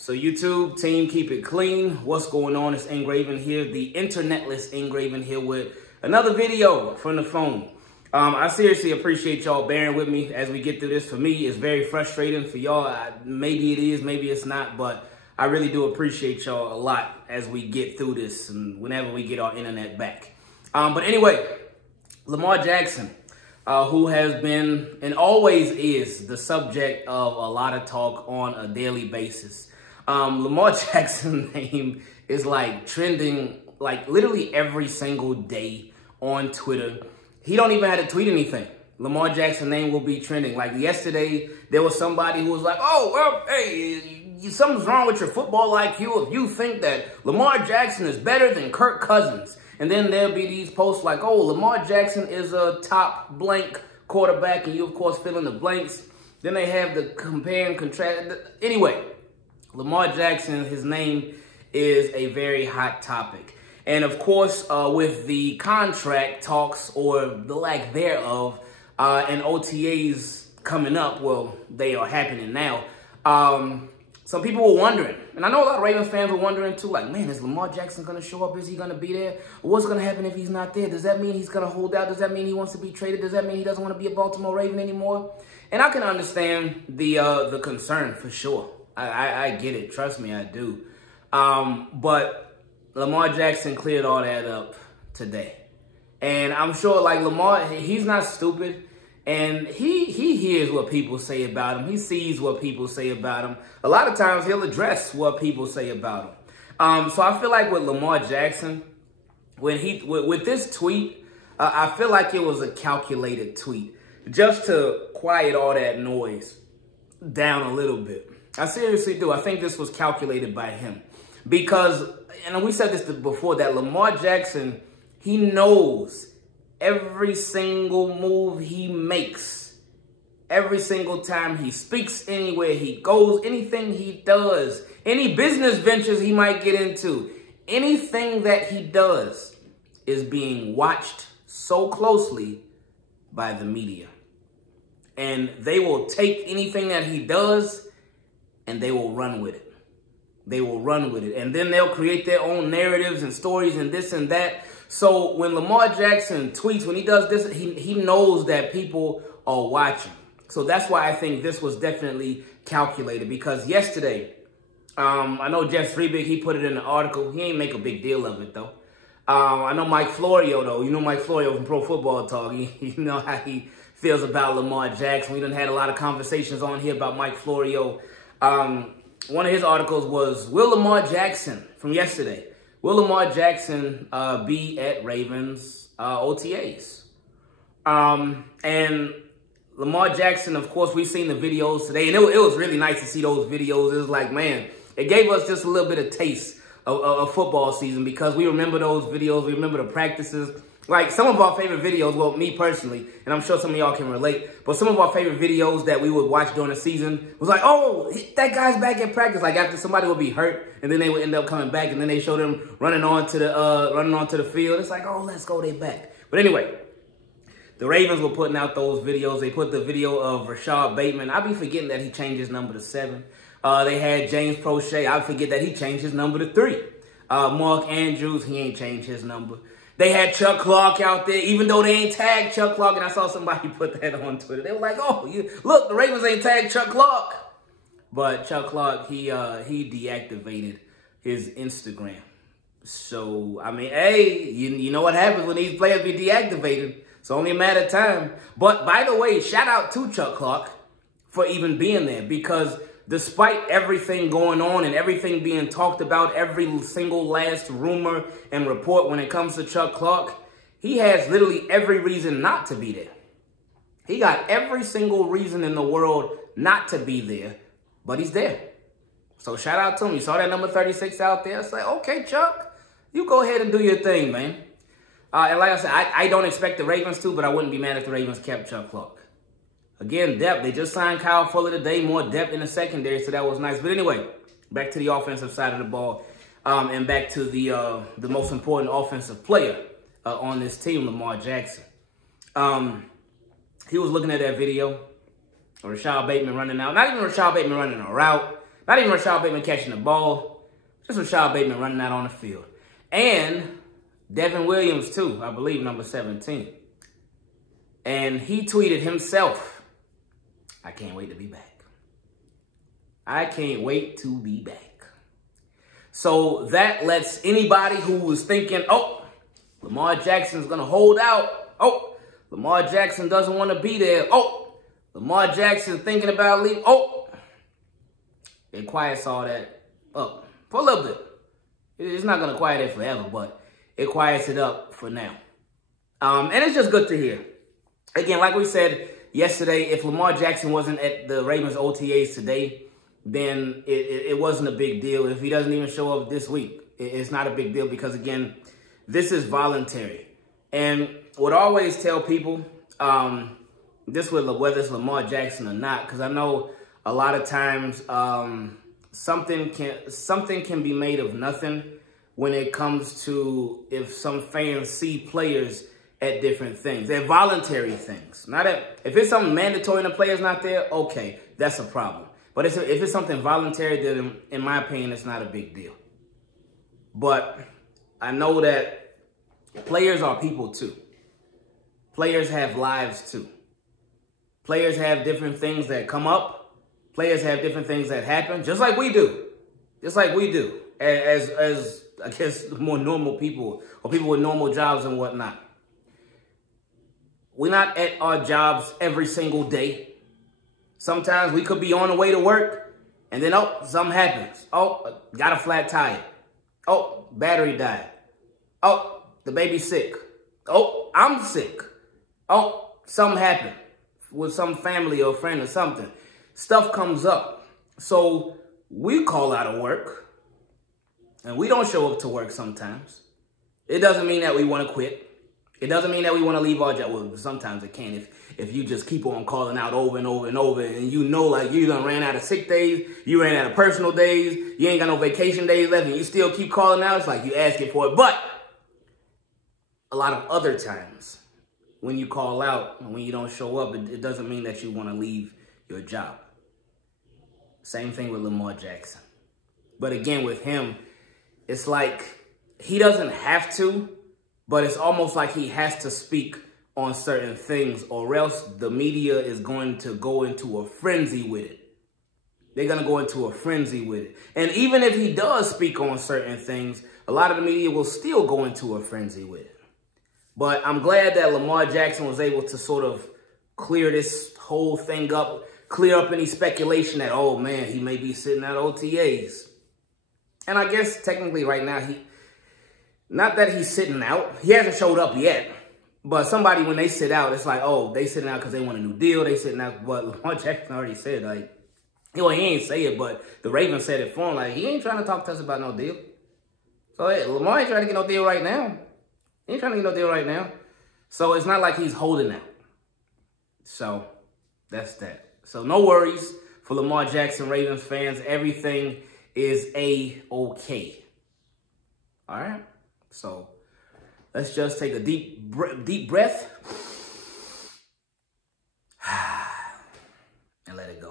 So YouTube team, keep it clean. What's going on? It's Ingraven here, the internetless Ingraven here with another video from the phone. I seriously appreciate y'all bearing with me as we get through this. For me, it's very frustrating. For y'all, maybe it is, maybe it's not, but I really do appreciate y'all a lot as we get through this and whenever we get our internet back. But anyway, Lamar Jackson, who has been and always is the subject of a lot of talk on a daily basis. Lamar Jackson's name is like trending like literally every single day on Twitter. He don't even have to tweet anything. Lamar Jackson's name will be trending. Like yesterday, there was somebody who was like, oh, well, hey, something's wrong with your football IQ if you think that Lamar Jackson is better than Kirk Cousins. And then there'll be these posts like, oh, Lamar Jackson is a top blank quarterback, and you, of course, fill in the blanks. Then they have the compare and contrast. Anyway, Lamar Jackson, his name is a very hot topic. And, of course, with the contract talks or the lack thereof and OTAs coming up, well, they are happening now. Some people were wondering, and I know a lot of Ravens fans were wondering too, like, man, is Lamar Jackson going to show up? Is he going to be there? What's going to happen if he's not there? Does that mean he's going to hold out? Does that mean he wants to be traded? Does that mean he doesn't want to be a Baltimore Raven anymore? And I can understand the concern for sure. I get it. Trust me, I do. But Lamar Jackson cleared all that up today. And I'm sure, like, Lamar, he's not stupid. And he hears what people say about him. He sees what people say about him. A lot of times he'll address what people say about him. So I feel like with Lamar Jackson, with this tweet, I feel like it was a calculated tweet just to quiet all that noise down a little bit. I seriously do. I think this was calculated by him because, and we said this before, that Lamar Jackson, he knows every single move he makes, every single time he speaks, anywhere he goes, anything he does, any business ventures he might get into, anything that he does is being watched so closely by the media. And they will take anything that he does and they will run with it. They will run with it. And then they'll create their own narratives and stories and this and that. So when Lamar Jackson tweets, when he does this, he knows that people are watching. So that's why I think this was definitely calculated. Because yesterday, I know Jeff Freebig, he put it in the article. He ain't make a big deal of it, though. I know Mike Florio, though. You know Mike Florio from Pro Football Talk. You know how he feels about Lamar Jackson. We done had a lot of conversations on here about Mike Florio. One of his articles was, will Lamar Jackson, from yesterday, will Lamar Jackson be at Ravens OTAs? And Lamar Jackson, of course, we've seen the videos today, and it was really nice to see those videos. It was like, man, it gave us just a little bit of taste of football season because we remember those videos. We remember the practices. Like some of our favorite videos, well, me personally, and I'm sure some of y'all can relate, but some of our favorite videos that we would watch during the season was like, oh, that guy's back at practice. Like after somebody would be hurt, and then they would end up coming back, and then they show them running onto the field. It's like, oh, let's go, they back. But anyway, the Ravens were putting out those videos. They put the video of Rashad Bateman. I be forgetting that he changed his number to 7. They had James Prochet. I forget that he changed his number to 3. Mark Andrews, he ain't changed his number. They had Chuck Clark out there, even though they ain't tagged Chuck Clark. And I saw somebody put that on Twitter. They were like, oh, look, the Ravens ain't tagged Chuck Clark. But Chuck Clark, he deactivated his Instagram. So, I mean, hey, you know what happens when these players be deactivated. It's only a matter of time. But, by the way, shout out to Chuck Clark for even being there. Because despite everything going on and everything being talked about, every single last rumor and report when it comes to Chuck Clark, he has literally every reason not to be there. He got every single reason in the world not to be there, but he's there. So shout out to him. You saw that number 36 out there. It's like, okay, Chuck, you go ahead and do your thing, man. And like I said, I don't expect the Ravens to, but I wouldn't be mad if the Ravens kept Chuck Clark. Again, depth. They just signed Kyle Fuller today. More depth in the secondary, so that was nice. But anyway, back to the offensive side of the ball, and back to the most important offensive player on this team, Lamar Jackson. He was looking at that video of Rashad Bateman running out. Not even Rashad Bateman running a route. Not even Rashad Bateman catching the ball. Just Rashad Bateman running out on the field. And Devin Williams, too, I believe, number 17. And he tweeted himself, I can't wait to be back. I can't wait to be back. So that lets anybody who was thinking, oh, Lamar Jackson's going to hold out. Oh, Lamar Jackson doesn't want to be there. Oh, Lamar Jackson thinking about leaving. Oh, it quiets all that up for a little bit. It's not going to quiet it forever, but it quiets it up for now. And it's just good to hear. Again, like we said yesterday, if Lamar Jackson wasn't at the Ravens OTAs today, then it wasn't a big deal. If he doesn't even show up this week, it's not a big deal because, again, this is voluntary. And what I always tell people, this with whether it's Lamar Jackson or not, because I know a lot of times something can be made of nothing when it comes to if some fans see players at different things. They're voluntary things. Not if it's something mandatory and the player's not there, okay, that's a problem. But if it's something voluntary, then in my opinion, it's not a big deal. But I know that players are people too. Players have lives too. Players have different things that come up. Players have different things that happen, just like we do. Just like we do, as I guess more normal people or people with normal jobs and whatnot. We're not at our jobs every single day. Sometimes we could be on the way to work and then, oh, something happens. Oh, got a flat tire. Oh, battery died. Oh, the baby's sick. Oh, I'm sick. Oh, something happened with some family or friend or something. Stuff comes up. So we call out of work and we don't show up to work sometimes. It doesn't mean that we want to quit. It doesn't mean that we want to leave our job. Well, sometimes it can if you just keep on calling out over and over and over and you know like you done ran out of sick days, you ran out of personal days, you ain't got no vacation days left and you still keep calling out. It's like you asking for it. But a lot of other times when you call out and when you don't show up, it doesn't mean that you want to leave your job. Same thing with Lamar Jackson. But again, with him, it's like he doesn't have to, but it's almost like he has to speak on certain things or else the media is going to go into a frenzy with it. They're going to go into a frenzy with it. And even if he does speak on certain things, a lot of the media will still go into a frenzy with it. But I'm glad that Lamar Jackson was able to sort of clear this whole thing up, clear up any speculation that, oh man, he may be sitting at OTAs. And I guess technically right now, not that he's sitting out. He hasn't showed up yet. But somebody, when they sit out, it's like, oh, they sitting out because they want a new deal. They sitting out. But Lamar Jackson already said, like, well, he ain't say it, but the Ravens said it for him. Like, he ain't trying to talk to us about no deal. So, hey, Lamar ain't trying to get no deal right now. He ain't trying to get no deal right now. So, it's not like he's holding out. So, that's that. So, no worries for Lamar Jackson Ravens fans. Everything is A-okay. All right? So, let's just take a deep breath and let it go.